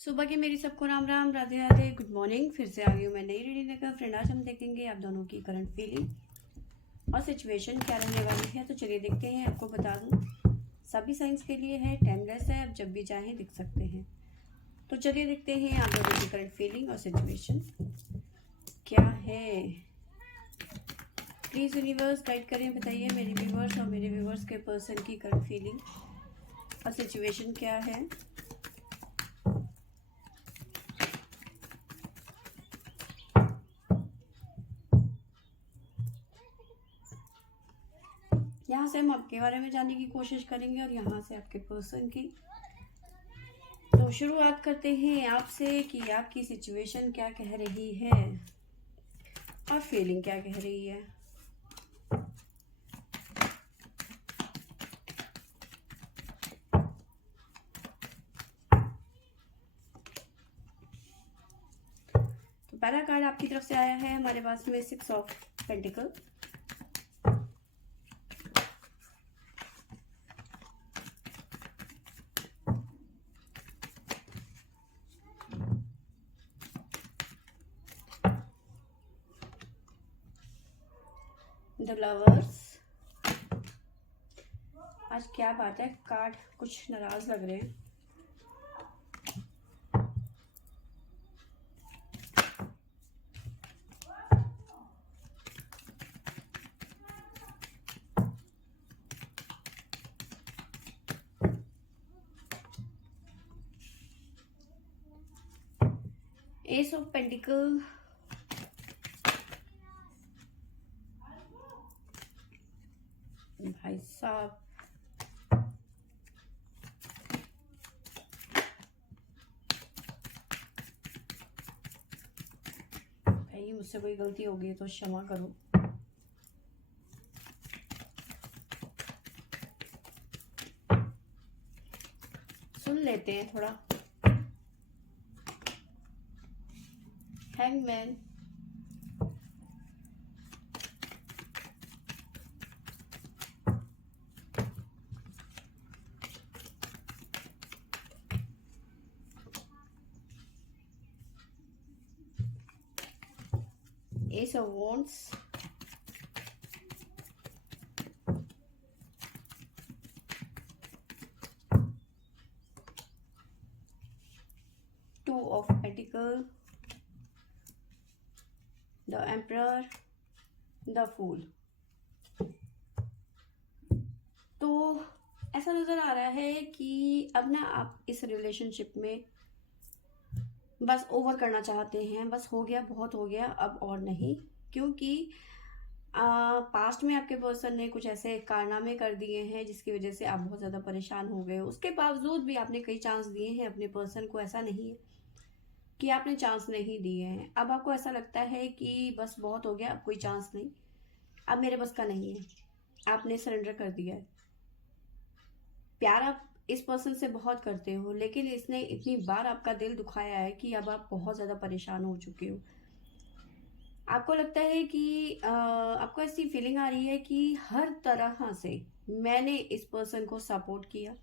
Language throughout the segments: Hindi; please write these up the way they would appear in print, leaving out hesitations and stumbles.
सुबह के मेरी सबको राम राम, राधे राधे, गुड मॉर्निंग। फिर से आ गई हूँ मैं नई रीडिंग लेकर। फ्रेंड, आज हम देखेंगे आप दोनों की करंट फीलिंग और सिचुएशन क्या रहने वाली है। तो चलिए देखते हैं। आपको बता दूँ, सभी साइंस के लिए है, टाइमलेस है, आप जब भी चाहें दिख सकते हैं। तो चलिए देखते हैं आप दोनों की करंट फीलिंग और सिचुएशन क्या है। प्लीज़ यूनिवर्स गाइड करें, बताइए मेरे व्यूवर्स और मेरे व्यूवर्स के पर्सन की करंट फीलिंग और सिचुएशन क्या है। यहाँ से हम आपके बारे में जानने की कोशिश करेंगे और यहाँ से आपके पर्सन की। तो शुरुआत करते हैं आपसे कि आपकी सिचुएशन क्या कह रही है और फीलिंग क्या कह रही है। तो पहला कार्ड आपकी तरफ से आया है हमारे पास में 6 ऑफ पेंटिकल। The lovers. आज क्या बात है, कार्ड कुछ नाराज लग रहे हैं। एस ऑफ पेंटिकल, भाई साहब, भाई मुझसे कोई गलती हो गई तो क्षमा करो। सुन लेते हैं थोड़ा। Hangman, ace of wands, two of pentacle, the emperor, the fool. तो ऐसा नजर आ रहा है कि अब ना आप इस रिलेशनशिप में बस ओवर करना चाहते हैं। बस हो गया, बहुत हो गया, अब और नहीं। क्योंकि पास्ट में आपके पर्सन ने कुछ ऐसे कारनामे कर दिए हैं जिसकी वजह से आप बहुत ज़्यादा परेशान हो गए हो। उसके बावजूद भी आपने कई चांस दिए हैं अपने पर्सन को। ऐसा नहीं है कि आपने चांस नहीं दिए हैं। अब आपको ऐसा लगता है कि बस बहुत हो गया, अब कोई चांस नहीं, अब मेरे बस का नहीं है। आपने सरेंडर कर दिया है। प्यार आप इस पर्सन से बहुत करते हो, लेकिन इसने इतनी बार आपका दिल दुखाया है कि अब आप बहुत ज़्यादा परेशान हो चुके हो। आपको लगता है कि आपको ऐसी फीलिंग आ रही है कि हर तरह से मैंने इस पर्सन को सपोर्ट किया,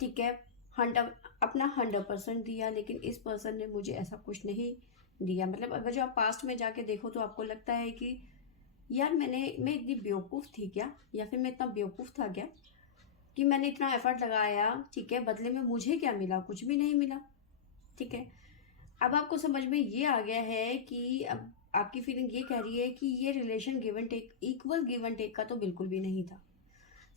ठीक है, 100% दिया, लेकिन इस पर्सन ने मुझे ऐसा कुछ नहीं दिया। मतलब अगर जो आप पास्ट में जाके देखो तो आपको लगता है कि यार मैं इतनी बेवकूफ़ थी क्या, या फिर मैं इतना बेवकूफ़ था क्या कि मैंने इतना एफर्ट लगाया, ठीक है, बदले में मुझे क्या मिला? कुछ भी नहीं मिला, ठीक है। अब आपको समझ में ये आ गया है कि अब आपकी फीलिंग ये कह रही है कि ये relation give and take, equal give and take का तो बिल्कुल भी नहीं था।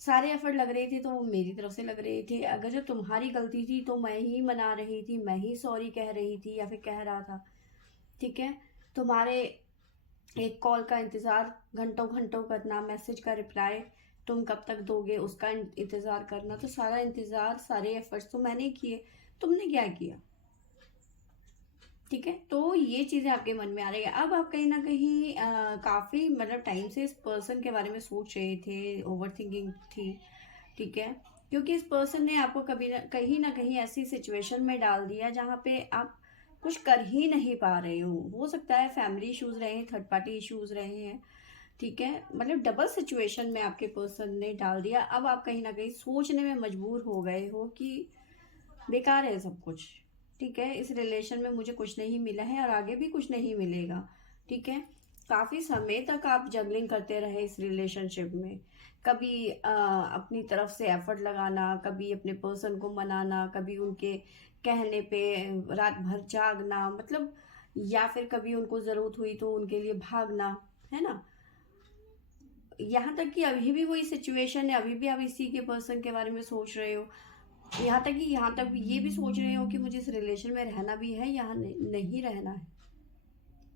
सारे एफर्ट लग रहे थे तो वो मेरी तरफ से लग रहे थे। अगर जो तुम्हारी गलती थी तो मैं ही मना रही थी, मैं ही सॉरी कह रही थी या फिर कह रहा था, ठीक है। तुम्हारे एक कॉल का इंतज़ार घंटों घंटों करना, मैसेज का रिप्लाई तुम कब तक दोगे उसका इंतज़ार करना, तो सारा इंतज़ार, सारे एफर्ट्स तो मैंने किए, तुमने क्या किया, ठीक है। तो ये चीज़ें आपके मन में आ रही है। अब आप कहीं ना कहीं काफ़ी मतलब टाइम से इस पर्सन के बारे में सोच रहे थे, ओवर थिंकिंग थी, ठीक है। क्योंकि इस पर्सन ने आपको कभी ना कहीं ऐसी सिचुएशन में डाल दिया जहाँ पे आप कुछ कर ही नहीं पा रहे हो सकता है फैमिली इश्यूज रहे हैं, थर्ड पार्टी इश्यूज रहे हैं, ठीक है। मतलब डबल सिचुएशन में आपके पर्सन ने डाल दिया। अब आप कहीं ना कहीं सोचने में मजबूर हो गए हो कि बेकार है सब कुछ, ठीक है, इस रिलेशन में मुझे कुछ नहीं मिला है और आगे भी कुछ नहीं मिलेगा। ठीक है, काफी समय तक आप जगलिंग करते रहे इस रिलेशनशिप में। कभी अपनी तरफ से एफर्ट लगाना, कभी अपने पर्सन को मनाना, कभी उनके कहने पे रात भर जागना, मतलब, या फिर कभी उनको जरूरत हुई तो उनके लिए भागना, है ना। यहाँ तक कि अभी भी वही सिचुएशन है, अभी भी आप इसी के पर्सन के बारे में सोच रहे हो। यहाँ तक ये भी सोच रहे हो कि मुझे इस रिलेशन में रहना भी है या नहीं रहना है।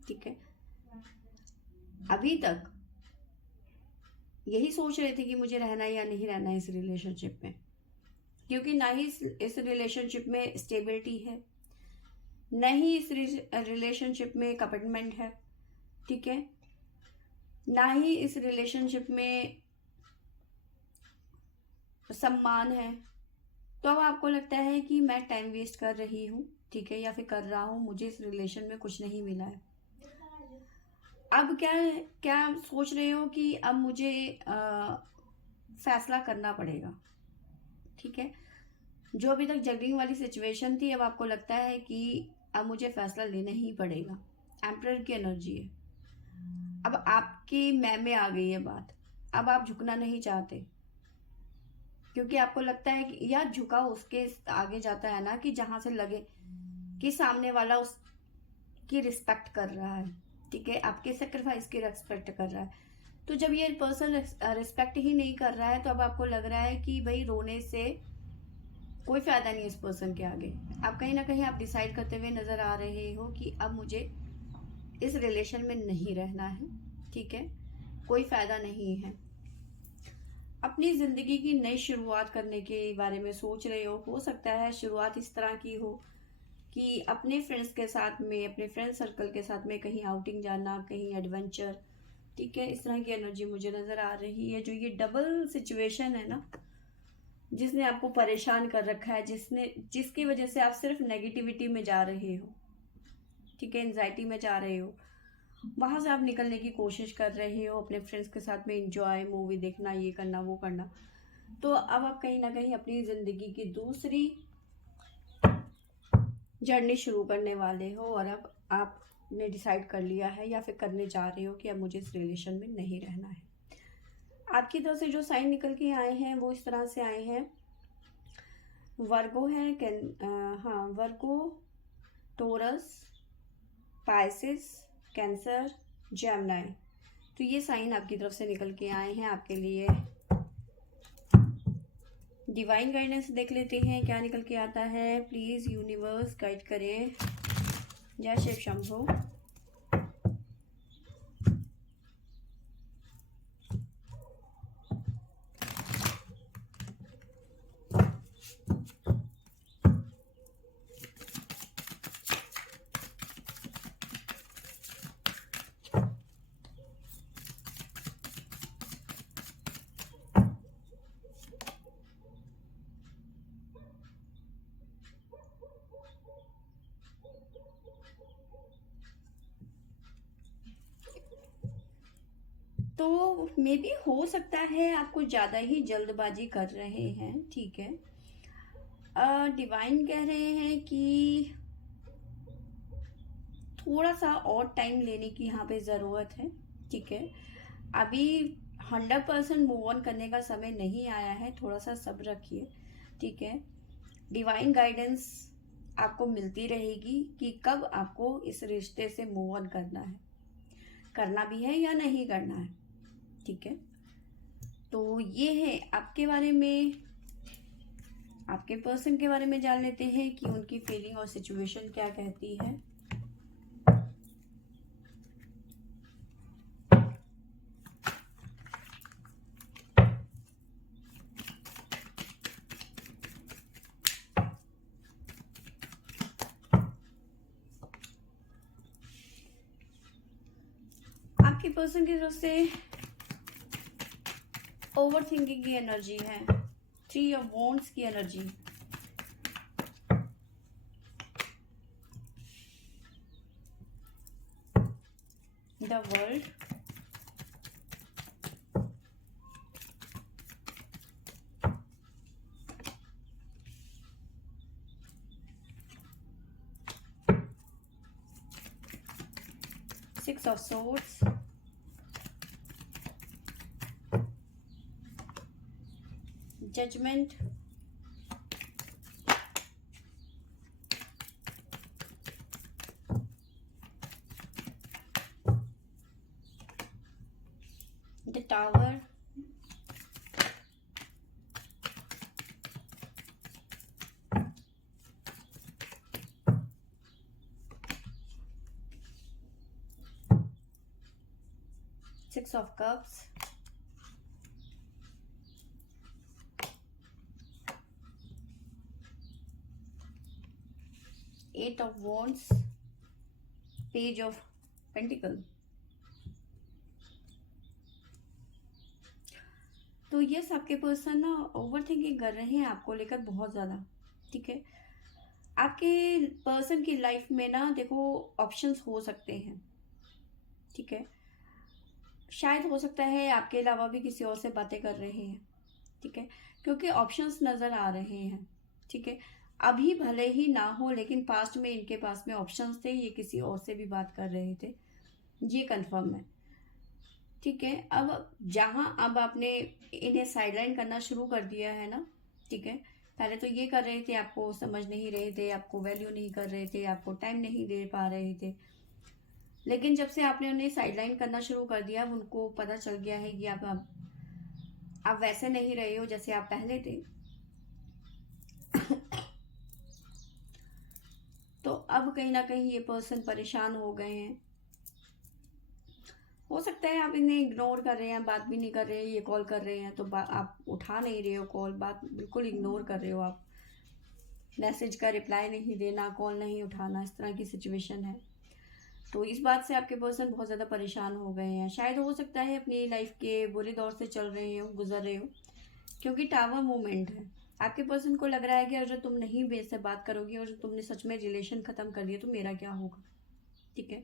ठीक है, अभी तक यही सोच रहे थे कि मुझे रहना है या नहीं रहना है इस रिलेशनशिप में, क्योंकि ना ही इस रिलेशनशिप में स्टेबिलिटी है, न ही इस रिलेशनशिप में कमिटमेंट है। ठीक है, ना ही इस रिलेशनशिप में सम्मान है। तो अब आपको लगता है कि मैं टाइम वेस्ट कर रही हूँ, ठीक है, या फिर कर रहा हूँ, मुझे इस रिलेशन में कुछ नहीं मिला है। अब क्या क्या सोच रहे हो कि अब मुझे फैसला करना पड़ेगा। ठीक है, जो अभी तक जगलिंग वाली सिचुएशन थी, अब आपको लगता है कि अब मुझे फैसला लेना ही पड़ेगा। एम्परर की एनर्जी है, अब आपके मैं में आ गई है बात। अब आप झुकना नहीं चाहते, क्योंकि आपको लगता है कि या झुका उसके आगे जाता है ना, कि जहां से लगे कि सामने वाला उसकी रिस्पेक्ट कर रहा है। ठीक है, आपके सेक्रीफाइस की रिस्पेक्ट कर रहा है। तो जब ये पर्सन रिस्पेक्ट ही नहीं कर रहा है, तो अब आपको लग रहा है कि भाई रोने से कोई फायदा नहीं इस पर्सन के आगे। आप कहीं ना कहीं आप डिसाइड करते हुए नजर आ रहे हो कि अब मुझे इस रिलेशन में नहीं रहना है। ठीक है, कोई फायदा नहीं है। अपनी जिंदगी की नई शुरुआत करने के बारे में सोच रहे हो सकता है शुरुआत इस तरह की हो कि अपने फ्रेंड्स के साथ में, अपने फ्रेंड सर्कल के साथ में कहीं आउटिंग जाना, कहीं एडवेंचर। ठीक है, इस तरह की एनर्जी मुझे नजर आ रही है। जो ये डबल सिचुएशन है ना, जिसने आपको परेशान कर रखा है, जिसकी वजह से आप सिर्फ नेगेटिविटी में जा रहे हो, ठीक है, एंजाइटी में जा रहे हो, वहां से आप निकलने की कोशिश कर रहे हो, अपने फ्रेंड्स के साथ में इंजॉय, मूवी देखना, ये करना वो करना। तो अब आप कहीं ना कहीं अपनी जिंदगी की दूसरी जर्नी शुरू करने वाले हो, और अब आपने डिसाइड कर लिया है या फिर करने जा रहे हो कि अब मुझे इस रिलेशन में नहीं रहना है। आपकी तरफ से जो साइन निकल के आए हैं वो इस तरह से आए हैं। वर्गो है, हाँ, वर्गो, टोरस, पाइसिस, कैंसर, जेमिनी। तो ये साइन आपकी तरफ से निकल के आए हैं आपके लिए। डिवाइन गाइडेंस देख लेते हैं क्या निकल के आता है। प्लीज यूनिवर्स गाइड करें। जय शिव शंभो। तो मे बी हो सकता है आप कुछ ज़्यादा ही जल्दबाजी कर रहे हैं। ठीक है, डिवाइन कह रहे हैं कि थोड़ा सा और टाइम लेने की यहाँ पे ज़रूरत है। ठीक है, अभी 100% मूव ऑन करने का समय नहीं आया है, थोड़ा सा सब्र रखिए। ठीक है, डिवाइन गाइडेंस आपको मिलती रहेगी कि कब आपको इस रिश्ते से मूव ऑन करना है, करना भी है या नहीं करना है। ठीक है, तो ये है आपके बारे में। आपके पर्सन के बारे में जान लेते हैं कि उनकी फीलिंग और सिचुएशन क्या कहती है। आपके पर्सन की तरफ से ओवर थिंकिंग की एनर्जी है, 3 ऑफ वॉन्ड्स की energy, the world, 6 of Swords, Judgment, the Tower, Six of Cups, Eight of Wands, Page of Pentacle। तो यस, आपके पर्सन ना ओवर थिंकिंग कर रहे हैं आपको लेकर बहुत ज़्यादा, ठीक है। आपके पर्सन की लाइफ में ना देखो ऑप्शंस हो सकते हैं, ठीक है। शायद हो सकता है आपके अलावा भी किसी और से बातें कर रहे हैं, ठीक है, क्योंकि ऑप्शंस नज़र आ रहे हैं, ठीक है। अभी भले ही ना हो लेकिन पास्ट में इनके पास में ऑप्शंस थे, ये किसी और से भी बात कर रहे थे, ये कंफर्म है, ठीक है। अब जहाँ अब आपने इन्हें साइडलाइन करना शुरू कर दिया है ना, ठीक है। पहले तो ये कर रहे थे, आपको समझ नहीं रहे थे, आपको वैल्यू नहीं कर रहे थे, आपको टाइम नहीं दे पा रहे थे, लेकिन जब से आपने उन्हें साइडलाइन करना शुरू कर दिया, अब उनको पता चल गया है कि आप वैसे नहीं रहे हो जैसे आप पहले थे। तो अब कहीं ना कहीं ये पर्सन परेशान हो गए हैं। हो सकता है आप इन्हें इग्नोर कर रहे हैं, बात भी नहीं कर रहे हैं, ये कॉल कर रहे हैं तो आप उठा नहीं रहे हो कॉल, बात बिल्कुल इग्नोर कर रहे हो आप, मैसेज का रिप्लाई नहीं देना, कॉल नहीं उठाना, इस तरह की सिचुएशन है। तो इस बात से आपके पर्सन बहुत ज़्यादा परेशान हो गए हैं। शायद हो सकता है अपनी लाइफ के बुरे दौर से चल रहे हो, गुजर रहे हो, क्योंकि टावर मूवमेंट है। आपके पर्सन को लग रहा है कि अगर तुम नहीं मेरे से बात करोगी और तुमने सच में रिलेशन ख़त्म कर दिया तो मेरा क्या होगा, ठीक है।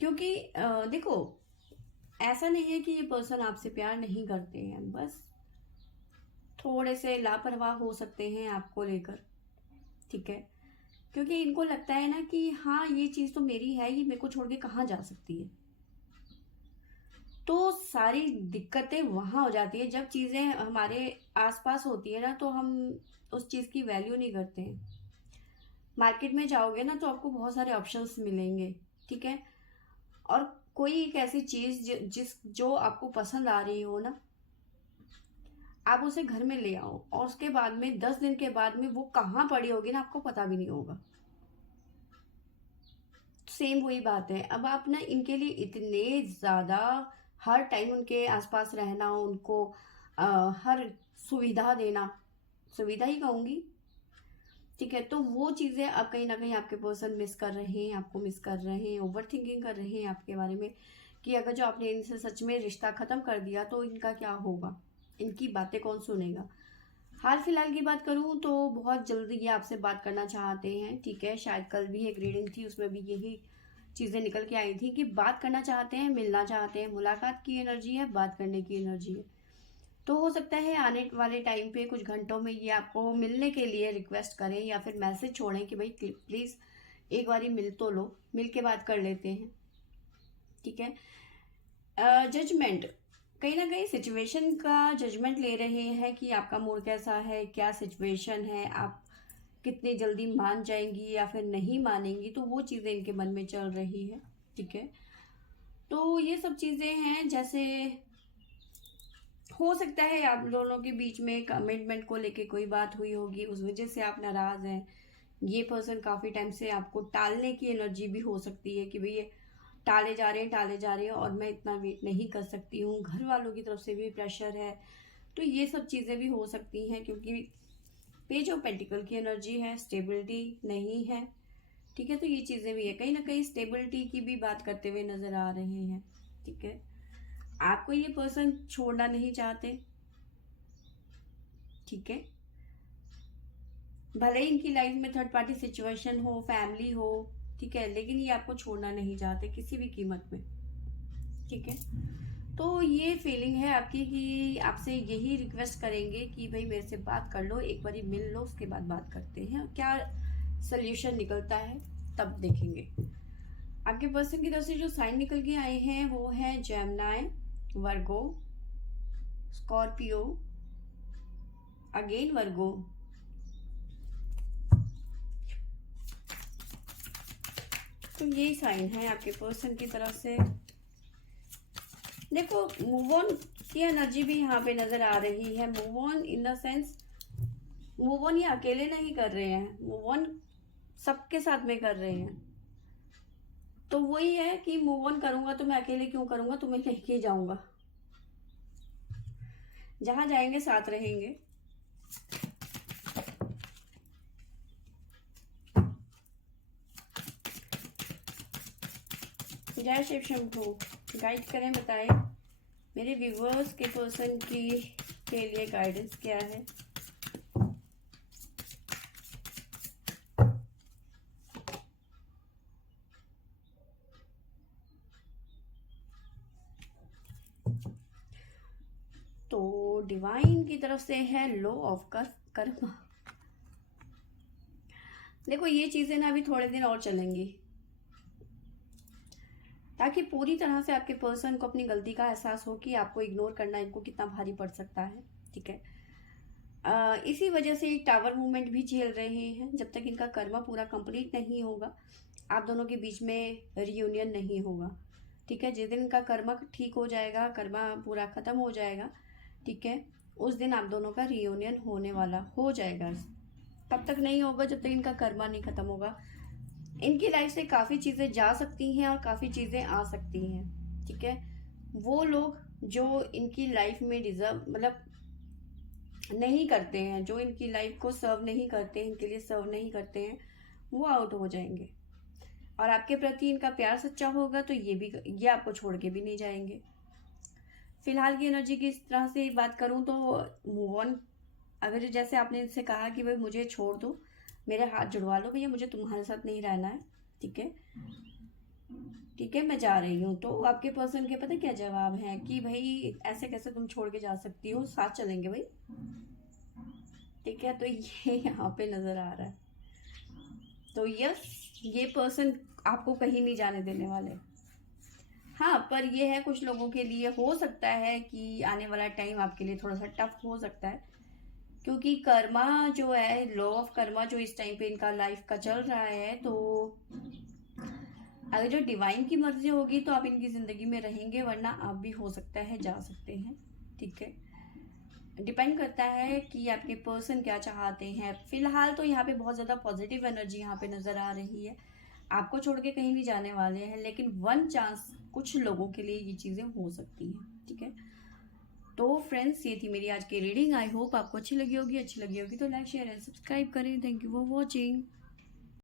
क्योंकि देखो, ऐसा नहीं है कि ये पर्सन आपसे प्यार नहीं करते हैं, बस थोड़े से लापरवाह हो सकते हैं आपको लेकर, ठीक है। क्योंकि इनको लगता है ना कि हाँ ये चीज़ तो मेरी है, ये मेरे को छोड़ के कहाँ जा सकती है। तो सारी दिक्कतें वहाँ हो जाती है जब चीज़ें हमारे आसपास होती है ना, तो हम उस चीज़ की वैल्यू नहीं करते हैं। मार्केट में जाओगे ना तो आपको बहुत सारे ऑप्शंस मिलेंगे, ठीक है। और कोई एक ऐसी चीज़ जो आपको पसंद आ रही हो ना, आप उसे घर में ले आओ और उसके बाद में 10 दिन के बाद में वो कहाँ पड़ी होगी ना, आपको पता भी नहीं होगा। सेम वही बात है। अब आप ना इनके लिए इतने ज़्यादा हर टाइम उनके आसपास रहना, उनको हर सुविधा देना, सुविधा ही कहूँगी, ठीक है। तो वो चीज़ें अब कहीं ना कहीं आपके पर्सन मिस कर रहे हैं, आपको मिस कर रहे हैं, ओवर थिंकिंग कर रहे हैं आपके बारे में कि अगर जो आपने इनसे सच में रिश्ता ख़त्म कर दिया तो इनका क्या होगा, इनकी बातें कौन सुनेगा। हाल फिलहाल की बात करूँ तो बहुत जल्दी ये आपसे बात करना चाहते हैं, ठीक है। शायद कल भी एक रीडिंग थी, उसमें भी यही चीज़ें निकल के आई थी कि बात करना चाहते हैं, मिलना चाहते हैं, मुलाकात की एनर्जी है, बात करने की एनर्जी है। तो हो सकता है आने वाले टाइम पे कुछ घंटों में ये आपको मिलने के लिए रिक्वेस्ट करें या फिर मैसेज छोड़ें कि भाई प्लीज़ एक बारी मिल तो लो, मिल के बात कर लेते हैं, ठीक है। जजमेंट, कहीं ना कहीं सिचुएशन का जजमेंट ले रहे हैं कि आपका मूड कैसा है, क्या सिचुएशन है, आप कितनी जल्दी मान जाएंगी या फिर नहीं मानेंगी, तो वो चीज़ें इनके मन में चल रही है, ठीक है। तो ये सब चीज़ें हैं, जैसे हो सकता है आप दोनों के बीच में कमिटमेंट को लेके कोई बात हुई होगी, उस वजह से आप नाराज़ हैं। ये पर्सन काफ़ी टाइम से आपको टालने की एनर्जी भी हो सकती है कि भाई ये टाले जा रहे हैं, टाले जा रहे हैं और मैं इतना वेट नहीं कर सकती हूँ, घर वालों की तरफ से भी प्रेशर है। तो ये सब चीज़ें भी हो सकती हैं, क्योंकि पेज ऑफ पेंटिकल की एनर्जी है, स्टेबिलिटी नहीं है, ठीक है। तो ये चीज़ें भी है, कहीं ना कहीं स्टेबिलिटी की भी बात करते हुए नज़र आ रहे हैं, ठीक है। आपको ये पर्सन छोड़ना नहीं चाहते, ठीक है। भले ही इनकी लाइफ में थर्ड पार्टी सिचुएशन हो, फैमिली हो, ठीक है, लेकिन ये आपको छोड़ना नहीं चाहते किसी भी कीमत में, ठीक है। तो ये फीलिंग है आपकी कि आपसे यही रिक्वेस्ट करेंगे कि भाई मेरे से बात कर लो, एक बारी मिल लो, उसके बाद बात करते हैं क्या सोल्यूशन निकलता है तब देखेंगे। आपके पर्सन की तरफ से जो साइन निकल के आए हैं वो है जेमिनी, वर्गो, स्कॉर्पियो, अगेन वर्गो, तो यही साइन है आपके पर्सन की तरफ से। देखो मूव ऑन की एनर्जी भी यहाँ पे नजर आ रही है। Move on in the sense, move on ये अकेले नहीं कर रहे हैं, मूव ऑन सबके साथ में कर रहे हैं। तो वही है कि मूव ऑन करूंगा तो मैं अकेले क्यों करूंगा, तुम्हें लेके जाऊंगा, जहां जाएंगे साथ रहेंगे। जय शिव शंभू, गाइड करें, बताएं मेरे व्यूवर्स के पर्सन की के लिए गाइडेंस क्या है। तो डिवाइन की तरफ से है लॉ ऑफ कर्म। देखो ये चीजें ना अभी थोड़े दिन और चलेंगी, ताकि पूरी तरह से आपके पर्सन को अपनी गलती का एहसास हो कि आपको इग्नोर करना इनको कितना भारी पड़ सकता है। ठीक है, इसी वजह से ये टावर मूवमेंट भी झेल रहे हैं। जब तक इनका कर्मा पूरा कंप्लीट नहीं होगा, आप दोनों के बीच में रियूनियन नहीं होगा। ठीक है, जिस दिन इनका कर्मा ठीक हो जाएगा, कर्मा पूरा खत्म हो जाएगा, ठीक है, उस दिन आप दोनों का रियूनियन होने वाला हो जाएगा। तब तक नहीं होगा जब तक इनका कर्मा नहीं खत्म होगा। इनकी लाइफ से काफ़ी चीज़ें जा सकती हैं और काफ़ी चीज़ें आ सकती हैं। ठीक है, वो लोग जो इनकी लाइफ में डिजर्व मतलब नहीं करते हैं, जो इनकी लाइफ को सर्व नहीं करते हैं, इनके लिए सर्व नहीं करते हैं, वो आउट हो जाएंगे। और आपके प्रति इनका प्यार सच्चा होगा तो ये आपको छोड़ के भी नहीं जाएंगे। फिलहाल की एनर्जी की इस तरह से बात करूं तो मूव ऑन, अगर जैसे आपने इनसे कहा कि भाई मुझे छोड़ दो, मेरे हाथ जुड़वा लो भैया, मुझे तुम्हारे साथ नहीं रहना है, ठीक है, ठीक है, मैं जा रही हूँ, तो आपके पर्सन के पता क्या जवाब है कि भाई ऐसे कैसे तुम छोड़ के जा सकती हो, साथ चलेंगे भाई। ठीक है, तो ये यहाँ पे नजर आ रहा है। तो यस, ये पर्सन आपको कहीं नहीं जाने देने वाले। हाँ, पर ये है कुछ लोगों के लिए हो सकता है कि आने वाला टाइम आपके लिए थोड़ा सा टफ हो सकता है, क्योंकि कर्मा जो है, लॉ ऑफ कर्मा जो इस टाइम पे इनका लाइफ का चल रहा है, तो अगर जो डिवाइन की मर्जी होगी तो आप इनकी जिंदगी में रहेंगे, वरना आप भी हो सकता है जा सकते हैं। ठीक है, डिपेंड करता है कि आपके पर्सन क्या चाहते हैं। फिलहाल तो यहाँ पे बहुत ज़्यादा पॉजिटिव एनर्जी यहाँ पे नज़र आ रही है। आपको छोड़ के कहीं नहीं जाने वाले हैं, लेकिन वन चांस कुछ लोगों के लिए ये चीज़ें हो सकती हैं। ठीक है, तो फ्रेंड्स ये थी मेरी आज की रीडिंग। आई होप आपको अच्छी लगी होगी। अच्छी लगी होगी तो लाइक शेयर एंड सब्सक्राइब करें। Thank you for watching.